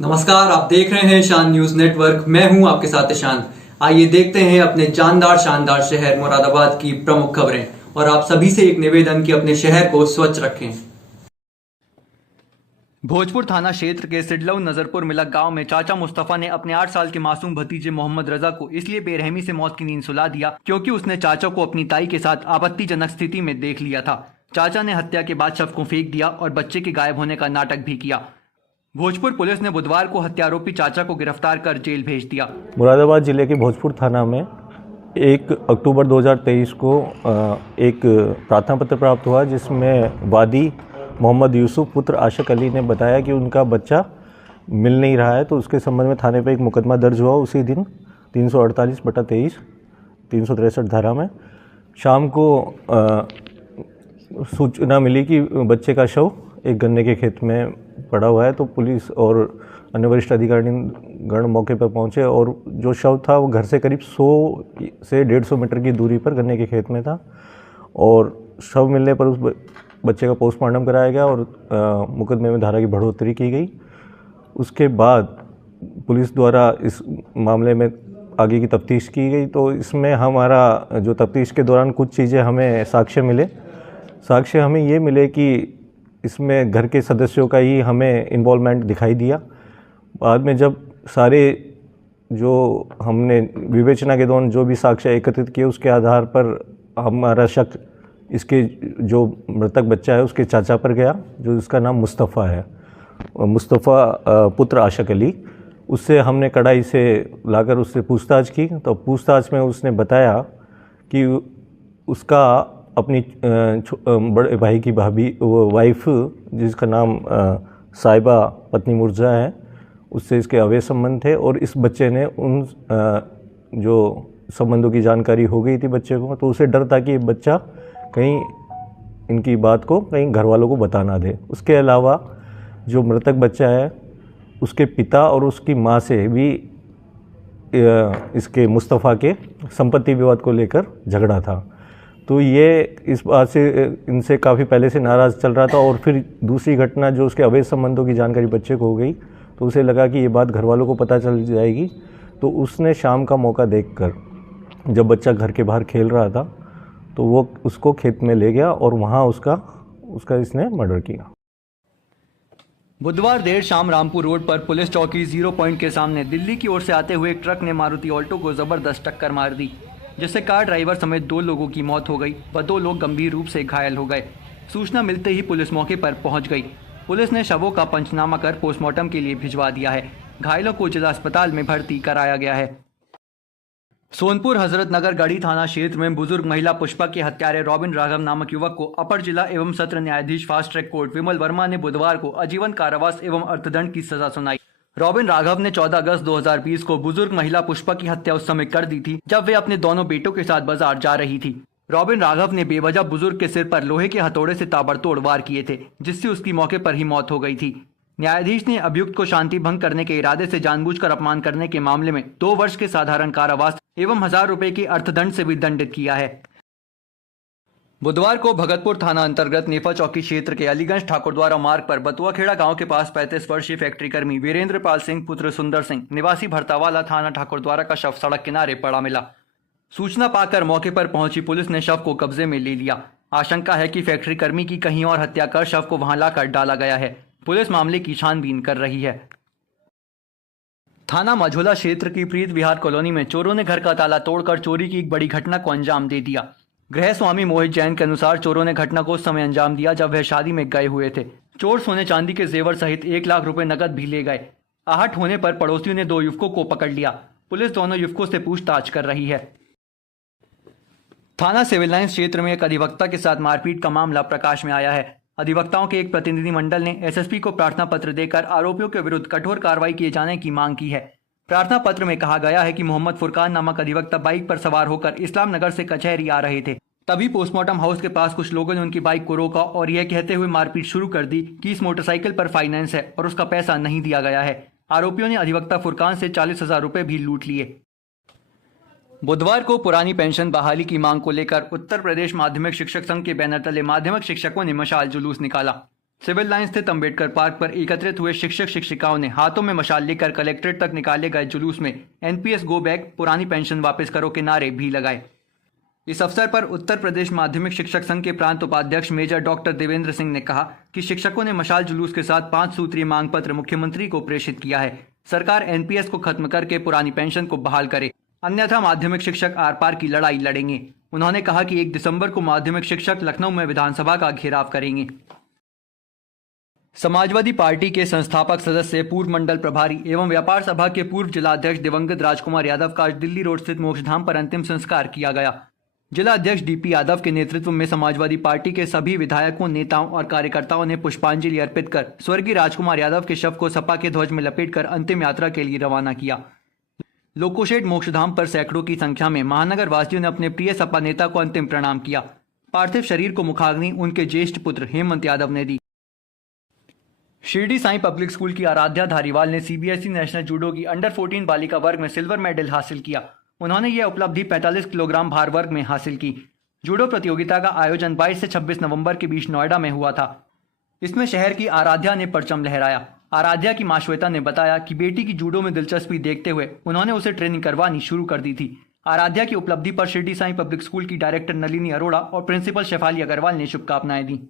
नमस्कार, आप देख रहे हैं शान न्यूज नेटवर्क। मैं हूं आपके साथ ईशान। आइए देखते हैं अपने जानदार शानदार शहर मुरादाबाद की प्रमुख खबरें और आप सभी से एक निवेदन कि अपने शहर को स्वच्छ रखें। भोजपुर थाना क्षेत्र के सिडलऊ नजरपुर मिलक गांव में चाचा मुस्तफा ने अपने 8 साल के मासूम भतीजे मोहम्मद रजा को इसलिए बेरहमी से मौत की नींद सुला दिया क्योंकि उसने चाचा को अपनी ताई के साथ आपत्तिजनक स्थिति में देख लिया था। चाचा ने हत्या के बाद शव को फेंक दिया और बच्चे के गायब होने का नाटक भी किया। भोजपुर पुलिस ने बुधवार को हत्यारोपी चाचा को गिरफ्तार कर जेल भेज दिया। मुरादाबाद जिले के भोजपुर थाना में 1 अक्टूबर 2023 को एक प्रार्थना पत्र प्राप्त हुआ जिसमें वादी मोहम्मद यूसुफ पुत्र आशिक अली ने बताया कि उनका बच्चा मिल नहीं रहा है, तो उसके संबंध में थाने पर एक मुकदमा दर्ज हुआ। उसी दिन 348/23 363 धारा में शाम को सूचना मिली कि बच्चे का शव एक गन्ने के खेत में पड़ा हुआ है, तो पुलिस और अन्य वरिष्ठ अधिकारी गण मौके पर पहुंचे और जो शव था वो घर से करीब 100 से 150 मीटर की दूरी पर गन्ने के खेत में था और शव मिलने पर उस बच्चे का पोस्टमार्टम कराया गया और मुकदमे में धारा की बढ़ोतरी की गई। उसके बाद पुलिस द्वारा इस मामले में आगे की तफ्तीश की गई, तो इसमें हमारा जो तफ्तीश के दौरान कुछ चीज़ें हमें साक्ष्य हमें ये मिले कि इसमें घर के सदस्यों का ही हमें इन्वॉल्वमेंट दिखाई दिया। बाद में जब सारे जो हमने विवेचना के दौरान जो भी साक्ष्य एकत्रित किए उसके आधार पर हमारा शक इसके जो मृतक बच्चा है उसके चाचा पर गया, जो इसका नाम मुस्तफ़ा है, मुस्तफ़ा पुत्र आशिक अली। उससे हमने कड़ाई से लाकर उससे पूछताछ की, तो पूछताछ में उसने बताया कि उसका अपनी बड़े भाई की वाइफ जिसका नाम साहिबा पत्नी मुर्जा है, उससे इसके अवैध संबंध थे और इस बच्चे ने उन जो संबंधों की जानकारी हो गई थी बच्चे को, तो उसे डर था कि बच्चा कहीं इनकी बात को कहीं घर वालों को बता ना दे। उसके अलावा जो मृतक बच्चा है उसके पिता और उसकी माँ से भी इसके मुस्तफ़ा के संपत्ति विवाद को लेकर झगड़ा था, तो ये इस बात से इनसे काफ़ी पहले से नाराज़ चल रहा था। और फिर दूसरी घटना जो उसके अवैध संबंधों की जानकारी बच्चे को हो गई, तो उसे लगा कि ये बात घर वालों को पता चल जाएगी, तो उसने शाम का मौका देखकर जब बच्चा घर के बाहर खेल रहा था तो वो उसको खेत में ले गया और वहाँ उसका इसने मर्डर किया। बुधवार देर शाम रामपुर रोड पर पुलिस चौकी 0 पॉइंट के सामने दिल्ली की ओर से आते हुए एक ट्रक ने मारुति ऑल्टो को जबरदस्त टक्कर मार दी, जिससे कार ड्राइवर समेत 2 लोगों की मौत हो गई व 2 लोग गंभीर रूप से घायल हो गए। सूचना मिलते ही पुलिस मौके पर पहुंच गई। पुलिस ने शवों का पंचनामा कर पोस्टमार्टम के लिए भिजवा दिया है। घायलों को जिला अस्पताल में भर्ती कराया गया है। सोनपुर हजरतनगर गढ़ी थाना क्षेत्र में बुजुर्ग महिला पुष्पा के हत्यारे रॉबिन राघव नामक युवक को अपर जिला एवं सत्र न्यायाधीश फास्ट ट्रैक कोर्ट विमल वर्मा ने बुधवार को आजीवन कारावास एवं अर्थदंड की सजा सुनाई। रॉबिन राघव ने 14 अगस्त 2020 को बुजुर्ग महिला पुष्पा की हत्या उस समय कर दी थी जब वे अपने दोनों बेटों के साथ बाजार जा रही थी। रॉबिन राघव ने बेवजह बुजुर्ग के सिर पर लोहे के हथौड़े से ताबड़तोड़ वार किए थे, जिससे उसकी मौके पर ही मौत हो गई थी। न्यायाधीश ने अभियुक्त को शांति भंग करने के इरादे से जानबूझकर अपमान करने के मामले में 2 वर्ष के साधारण कारावास एवं 1000 रुपए के अर्थदंड से भी दंडित किया है। बुधवार को भगतपुर थाना अंतर्गत नेफा चौकी क्षेत्र के अलीगंज ठाकुरद्वारा मार्ग पर बतुआखेड़ा गांव के पास 35 वर्षीय फैक्ट्री कर्मी वीरेंद्र पाल सिंह पुत्र सुंदर सिंह निवासी भरतावाला थाना ठाकुरद्वारा का शव सड़क किनारे पड़ा मिला। सूचना पाकर मौके पर पहुंची पुलिस ने शव को कब्जे में ले लिया। आशंका है कि फैक्ट्री कर्मी की कहीं और हत्या कर शव को वहां लाकर डाला गया है। पुलिस मामले की छानबीन कर रही है। थाना मझोला क्षेत्र की प्रीत विहार कॉलोनी में चोरों ने घर का ताला तोड़कर चोरी की एक बड़ी घटना को अंजाम दे दिया। गृह स्वामी मोहित जैन के अनुसार चोरों ने घटना को उस समय अंजाम दिया जब वह शादी में गए हुए थे। चोर सोने चांदी के जेवर सहित 1 लाख रुपए नकद भी ले गए। आहट होने पर पड़ोसियों ने 2 युवकों को पकड़ लिया। पुलिस दोनों युवकों से पूछताछ कर रही है। थाना सिविल लाइंस क्षेत्र में एक अधिवक्ता के साथ मारपीट का मामला प्रकाश में आया है। अधिवक्ताओं के एक प्रतिनिधि मंडल ने एसएसपी को प्रार्थना पत्र देकर आरोपियों के विरुद्ध कठोर कार्रवाई किए जाने की मांग की है। प्रार्थना पत्र में कहा गया है कि मोहम्मद फुरकान नामक अधिवक्ता बाइक पर सवार होकर इस्लाम नगर से कचहरी आ रहे थे। तभी पोस्टमार्टम हाउस के पास कुछ लोगों ने उनकी बाइक को रोका और यह कहते हुए मारपीट शुरू कर दी कि इस मोटरसाइकिल पर फाइनेंस है और उसका पैसा नहीं दिया गया है। आरोपियों ने अधिवक्ता फुरकान से 40,000 रुपए भी लूट लिए। बुधवार को पुरानी पेंशन बहाली की मांग को लेकर उत्तर प्रदेश माध्यमिक शिक्षक संघ के बैनर तले माध्यमिक शिक्षकों ने मशाल जुलूस निकाला। सिविल लाइन स्थित अंबेडकर पार्क पर एकत्रित हुए शिक्षक शिक्षिकाओं ने हाथों में मशाल लेकर कलेक्ट्रेट तक निकाले गए जुलूस में एनपीएस गो बैक, पुरानी पेंशन वापस करो के नारे भी लगाए। इस अवसर पर उत्तर प्रदेश माध्यमिक शिक्षक संघ के प्रांत उपाध्यक्ष मेजर डॉक्टर देवेंद्र सिंह ने कहा कि शिक्षकों ने मशाल जुलूस के साथ 5 सूत्रीय मांग पत्र मुख्यमंत्री को प्रेषित किया है। सरकार एनपीएस को खत्म करके पुरानी पेंशन को बहाल करे, अन्यथा माध्यमिक शिक्षक आर पार की लड़ाई लड़ेंगे। उन्होंने कहा कि 1 दिसंबर को माध्यमिक शिक्षक लखनऊ में विधानसभा का घेराव करेंगे। समाजवादी पार्टी के संस्थापक सदस्य, पूर्व मंडल प्रभारी एवं व्यापार सभा के पूर्व जिलाध्यक्ष दिवंगत राजकुमार यादव का आज दिल्ली रोड स्थित मोक्षधाम पर अंतिम संस्कार किया गया। जिला अध्यक्ष डीपी यादव के नेतृत्व में समाजवादी पार्टी के सभी विधायकों, नेताओं और कार्यकर्ताओं ने पुष्पांजलि अर्पित कर स्वर्गीय राजकुमार यादव के शव को सपा के ध्वज में लपेटकर अंतिम यात्रा के लिए रवाना किया। लोकोशेड मोक्षधाम पर सैकड़ों की संख्या में महानगर वासियों ने अपने प्रिय सपा नेता को अंतिम प्रणाम किया। पार्थिव शरीर को मुखाग्नि उनके ज्येष्ठ पुत्र हेमंत यादव ने दी। शिरडी साईं पब्लिक स्कूल की आराध्या धारीवाल ने सीबीएसई नेशनल जूडो की अंडर 14 बालिका वर्ग में सिल्वर मेडल हासिल किया। उन्होंने यह उपलब्धि 45 किलोग्राम भार वर्ग में हासिल की। जूडो प्रतियोगिता का आयोजन 22 से 26 नवंबर के बीच नोएडा में हुआ था। इसमें शहर की आराध्या ने परचम लहराया। आराध्या की मां श्वेता ने बताया कि बेटी की जूडो में दिलचस्पी देखते हुए उन्होंने उसे ट्रेनिंग करवानी शुरू कर दी थी। आराध्या की उपलब्धि पर शिरडी साईं पब्लिक स्कूल की डायरेक्टर नलिनी अरोड़ा और प्रिंसिपल शेफाली अग्रवाल ने शुभकामनाएं दी।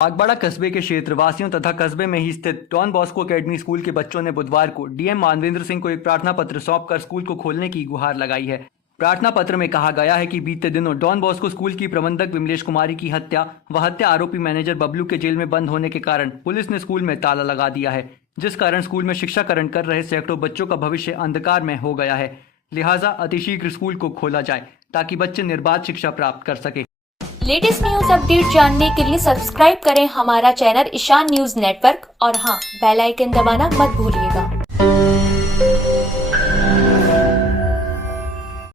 बागबाड़ा कस्बे के क्षेत्रवासियों तथा कस्बे में ही स्थित डॉन बॉस्को एकेडमी स्कूल के बच्चों ने बुधवार को डीएम मानवेंद्र सिंह को एक प्रार्थना पत्र सौंपकर स्कूल को खोलने की गुहार लगाई है। प्रार्थना पत्र में कहा गया है कि बीते दिनों डॉन बॉस्को स्कूल की प्रबंधक विमलेश कुमारी की हत्या व हत्या आरोपी मैनेजर बबलू के जेल में बंद होने के कारण पुलिस ने स्कूल में ताला लगा दिया है, जिस कारण स्कूल में शिक्षाकरण कर रहे सैकड़ों बच्चों का भविष्य अंधकार में हो गया है। लिहाजा अतिशीघ्र स्कूल को खोला जाए ताकि बच्चे निर्बाध शिक्षा प्राप्त कर सके। लेटेस्ट न्यूज अपडेट जानने के लिए सब्सक्राइब करें हमारा चैनल ईशान न्यूज नेटवर्क और हाँ, बेल आइकन दबाना मत भूलिएगा।